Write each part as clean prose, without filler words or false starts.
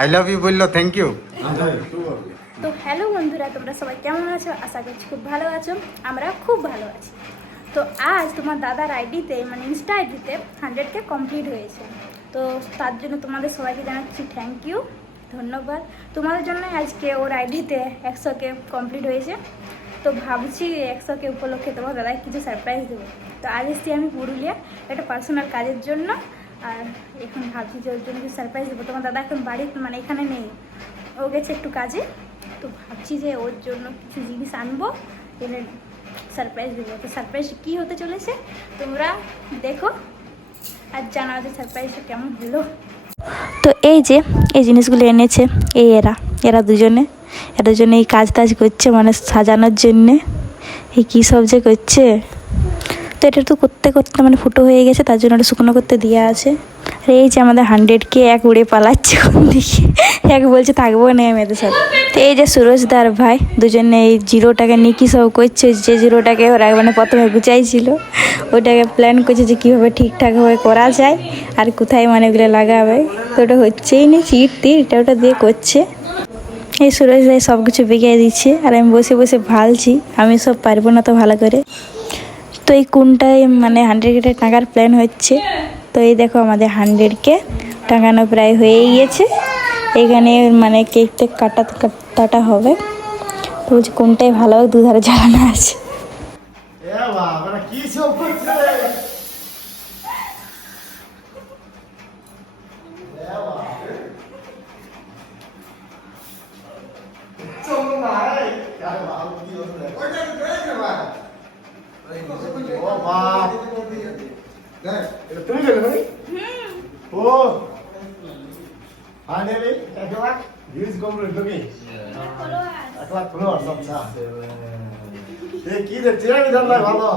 I love you বললো, thank you. তো hello বন্ধুরা, তোমরা সবাই কেমন আছো? আশা করছি খুব ভালো আছো। আমরা খুব ভালো আছি। তো আজ তোমার দাদার আইডিতে মানে ইনস্টা আইডিতে 100K কমপ্লিট হয়েছে। তো তার জন্য তোমাদের সবাইকে জানাচ্ছি থ্যাংক ইউ, ধন্যবাদ। তোমাদের জন্য আজকে ওর আইডিতে 100K কমপ্লিট হয়েছে। তো ভাবছি 100K উপলক্ষে তোমার দাদাকে কিছু সারপ্রাইজ দেবো। তো আজ এসছি আমি পুরুলিয়া একটা পার্সোনাল কাজের জন্য। আর এখন ভাবছি যে ওর জন্য কিছু সারপ্রাইজ দেবো। তোমার দাদা এখন বাড়ি মানে এখানে নেই, ও গেছে একটু কাজে। তো ভাবছি যে ওর জন্য কিছু জিনিস আনবো, এনে সারপ্রাইজ দেবো। তো সারপ্রাইজ কী হতে চলেছে তোমরা দেখো আর জানাও যে সারপ্রাইজটা কেমন হলো। তো এই যে এই জিনিসগুলো এনেছে এরা দুজনে এই কাজ টাজ করছে মানে সাজানোর জন্যে। এই কী সব যে করছে, তো এটা তো করতে করতে মানে ফুটো হয়ে গেছে, তার জন্য ওটা শুকনো করতে দেওয়া আছে। আর এই যে আমাদের 100K এক উড়ে পালাচ্ছে কোন দিকে, এক বলছে থাকবো না আমি এদের সাথে। তো এই যে সুরজদার ভাই দুজনে এই জিরোটাকে নিয়ে কী সব করছে, যে জিরোটাকে ওরা মানে প্রথমে গুছাইছিল ওটাকে প্ল্যান করছে যে কীভাবে ঠিকঠাকভাবে করা যায় আর কোথায় মানে ওগুলো লাগাবে। তো ওটা হচ্ছেই না, চিট টির এটা ওটা দিয়ে করছে। এই সুরজ ভাই সব কিছু বিগিয়ে দিচ্ছে আর আমি বসে বসে ভালছি, আমি সব পারবো না তো ভালো করে। তো এই কোনটায় মানে 100K টাকার প্ল্যান হচ্ছে। তো এই দেখো আমাদের 100K টাকানো প্রায় হয়েই গেছে। এখানে মানে কেকটা কাটাটা হবে। তো বলছি কোনটাই ভালো হবে, দুধারে জ্বালানো আছে। তুমি গেলে ভাই ও ফাইনালি 1 লাখ ভিউজ কমপ্লিট নাকি 1 লাখ ফলোয়ার্স। আচ্ছা এই কি রে চেয়ার বিধান লাগে ভালো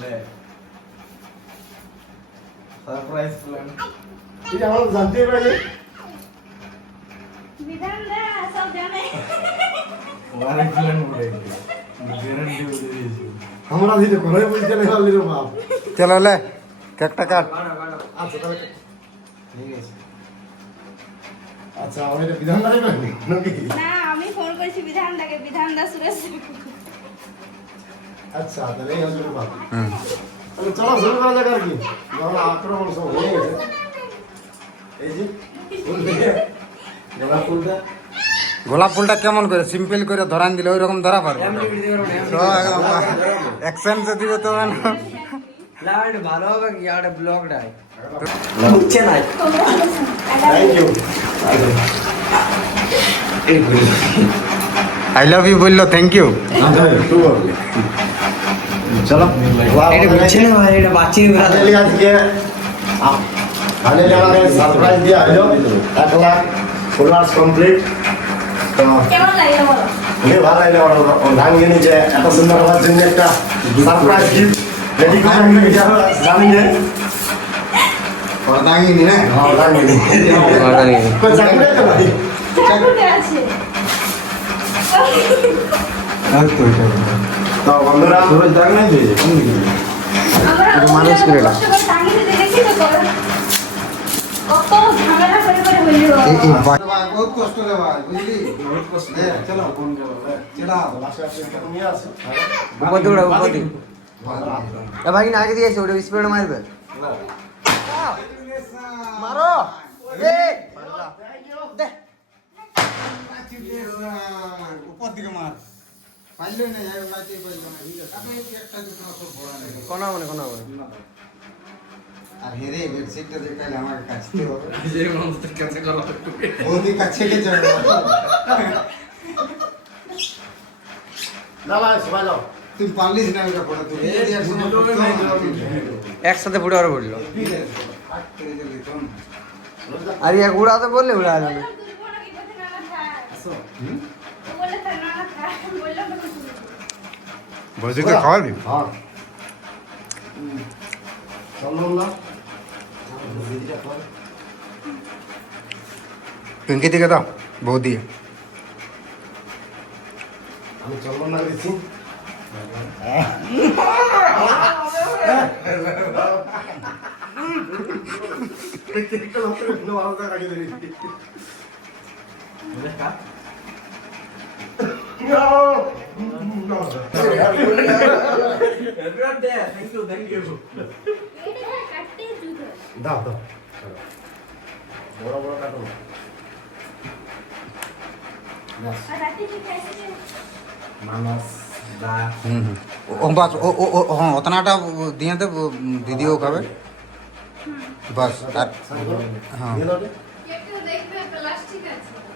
লে সারপ্রাইজ প্ল্যান এটা আমরা জানতে পারি বিধান দা সব জানে ওয়ারে প্ল্যান বলে গ্যারান্টি বলে দিয়েছি আমরা দিতে ঘরে বলতে না হলি রে বাপ। চলো লে কেকটা কাট। আচ্ছা তাহলে ঠিক আছে। আচ্ছা ওইটা বিধান দাঁড়ে নাকি? না, আমি ফোন করেছি বিধান দাকে, বিধান দা সুরেশ। আচ্ছা তাহলে এই হচ্ছে বাপ। তাহলে চলো শুরু করা যাক আর কি। যখন আক্রমণ সব হয়ে গেছে এই যে ফুল দিয়ে ফুলটা গোলাপ ফুলটা কেমন করে সিম্পল করে ধরান দিলে ওই রকম ধরা পারবে তো একদম অ্যাকশন যে দিবে তো না ভালো হবে কি আর ব্লগটা বুঝছে না। Thank you. I love you বললো, থ্যাংক ইউ। চলো এটা বুঝছে না ভাই, এটা বাচ্চি ফাইনালি আজকে ফাইনালি আমাদের সারপ্রাইজ দেওয়া হলো 1 লাখ ফলোয়ার্স কমপ্লিট। তো কেমন লাগলো বলো? খুবই ভালো লাগলো ভাঙ্গিনি যে এত সুন্দর হওয়ার জন্য একটা সারপ্রাইজ গিফট রেডি করে আমরা জানি যে দাঙ্গিনি না হ্যাঁ ভাঙ্গিনি কই চাকরি তো ভাই চাকুতে আছে। তো বন্ধুরা সুরজ দাগ নাই দিয়েছে কোন দিকে আমরা মানুষ করে না। কষ্ট করে টাঙিয়ে দেখেছি তো কত ঝামেলা করে করে বললো। বহুত কষ্ট রে ভাই, বুঝলি? বহুত কষ্ট। চলো ফোন করো চলো লাস্টে আসলে নিয়ে আসো উপর দৌড়া উপর দিকে ভাই না আগে দিয়েছে ওটা স্পিড মারবে মারো এ দে উপর দিকে মার পাইলে না যাই লাইতে পাইলো না ঠিক আছে আপনি একটা দুটো সব বড় না কোনা মানে আর হেরে বেডশিটটা দেখাইলে আমার কাছে হবে যে মানুষের কাছে করা বৌদি কাছে কে যাবে না ভাই সবাই নাও তুই পারলিস না এটা পড়া তুই একসাথে পুরো আর বললো আর এক উড়াতে বললে উড়া গেল বসে তো খাওয়াবি হ্যাঁ চলো না পিঙ্কি দিকে দাও বৌদি আমি চলো না দিছি কেকটা নষ্ট করে দিল, ভালো করে রাখিয়ে দিবি। দাও দাও বড় বড় কাটো মানস দা ও বাস ও হ্যাঁ অতনাটা দিয়ে দে দিদিও খাবে বাস আর হ্যাঁ দিয়ে দাও রে।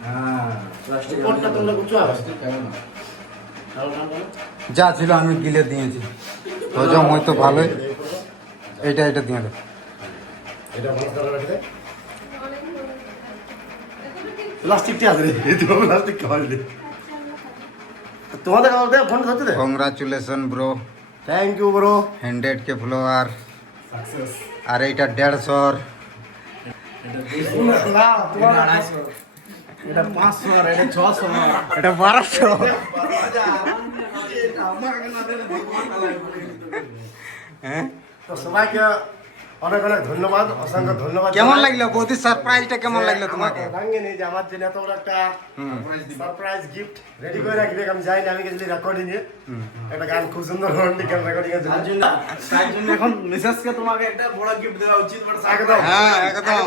হ্যাঁ প্লাস্টিক কোনটা তোমরা বুঝছো প্লাস্টিক কেমন না যা ছিল আমি গিলে দিয়েছি তো যা মই তো ভালোই এইটা দিয়ে দে এটা ভালো করে রাখি দে প্লাস্টিকটা আছে রে তুমি প্লাস্টিক খাওয়াই দে তোমাদের খাওয়া দে ফোন ধরতে দে congratulation bro thank you bro 100 কে ফলোয়ার সাকসেস আর এইটা 150 এটা 500 আর এটা 600 এটা 1200 হ্যাঁ তো সবাইকে অনেক অনেক ধন্যবাদ অসংখ্য ধন্যবাদ কেমন লাগলো বৌদি সারপ্রাইজটা কেমন লাগলো তোমাকে ভাঙ্গেনি যে আমার জন্য এত বড় একটা সারপ্রাইজ গিফট রেডি করে রাখবে আমি যাই না আমি গেছিলি রেকর্ডিং এ একটা গান খুব সুন্দর রেকর্ডিং এর জন্য তাই জন্য এখন মিসেসকে তোমাকে একটা বড় গিফট দেওয়া উচিত বড় একদম হ্যাঁ একদম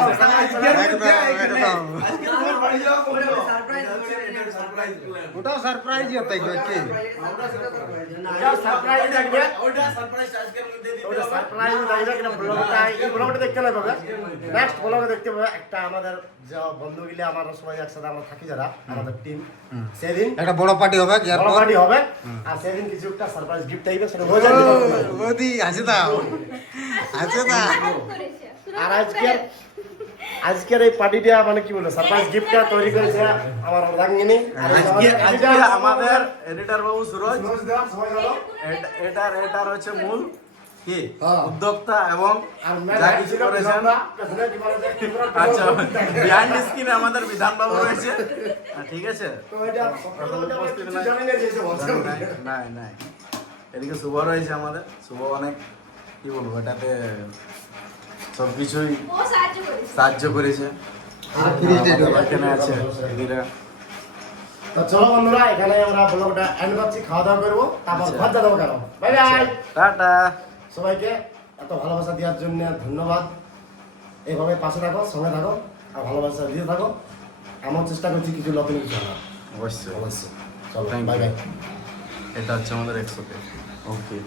একদম আজকে তোমার বাড়ি যাওয়া করে সারপ্রাইজ ওটাও সারপ্রাইজ হতে কি যা সারপ্রাইজ থাকবে ওটা সারপ্রাইজ আজকের মধ্যে দিতে ওটা হবে সারপ্রাইজ থাকবে কিনা ব্লগটা এই ব্লগটা দেখতে না পাবে নেক্সট ব্লগে দেখতে পাবে একটা আমাদের যে বন্ধু গিলে আমরা সবাই একসাথে আমরা থাকি যারা আমাদের টিম সেদিন একটা বড় পার্টি হবে বড় এরপর পার্টি হবে আর সেদিন কিছু একটা সারপ্রাইজ গিফট থাকবে সেটা হয়ে যাবে বৌদি হাসি দাও হাসি দাও আর আজকের এই পার্টিটা মানে কি বলবো সারপ্রাইজ গিফটটা তৈরি করেছে আমার রাঙ্গিনী আজকে আমাদের এডিটর বাবু সুরজ সময় গেল এটার হচ্ছে মূল কি হ্যাঁ। উদ্যোক্তা এবং আর যা কিছু করেছেন আচ্ছা বিহাইন্ড স্ক্রিনে আমাদের বিধান বাবু রয়েছে ঠিক আছে নাই নাই এদিকে শুভ রয়েছে আমাদের শুভ অনেক কি বলবো এটাতে সব কিছুই সাহায্য করেছে এখানে আছে দিদিরা তো চলো বন্ধুরা এখানে আমরা ব্লগটা এন্ড করছি খাওয়া দাওয়া করবো তারপর ঘর যাবো কেন বাই বাই টাটা সবাইকে এত ভালোবাসা দেওয়ার জন্য ধন্যবাদ এইভাবে পাশে থাকো সঙ্গে থাকো আর ভালোবাসা দিয়ে থাকো আমার চেষ্টা করছি কিছু নতুন কিছু আনার অবশ্যই অবশ্যই চলো Thank বাই you. বাই এটা হচ্ছে আমাদের 100 ওকে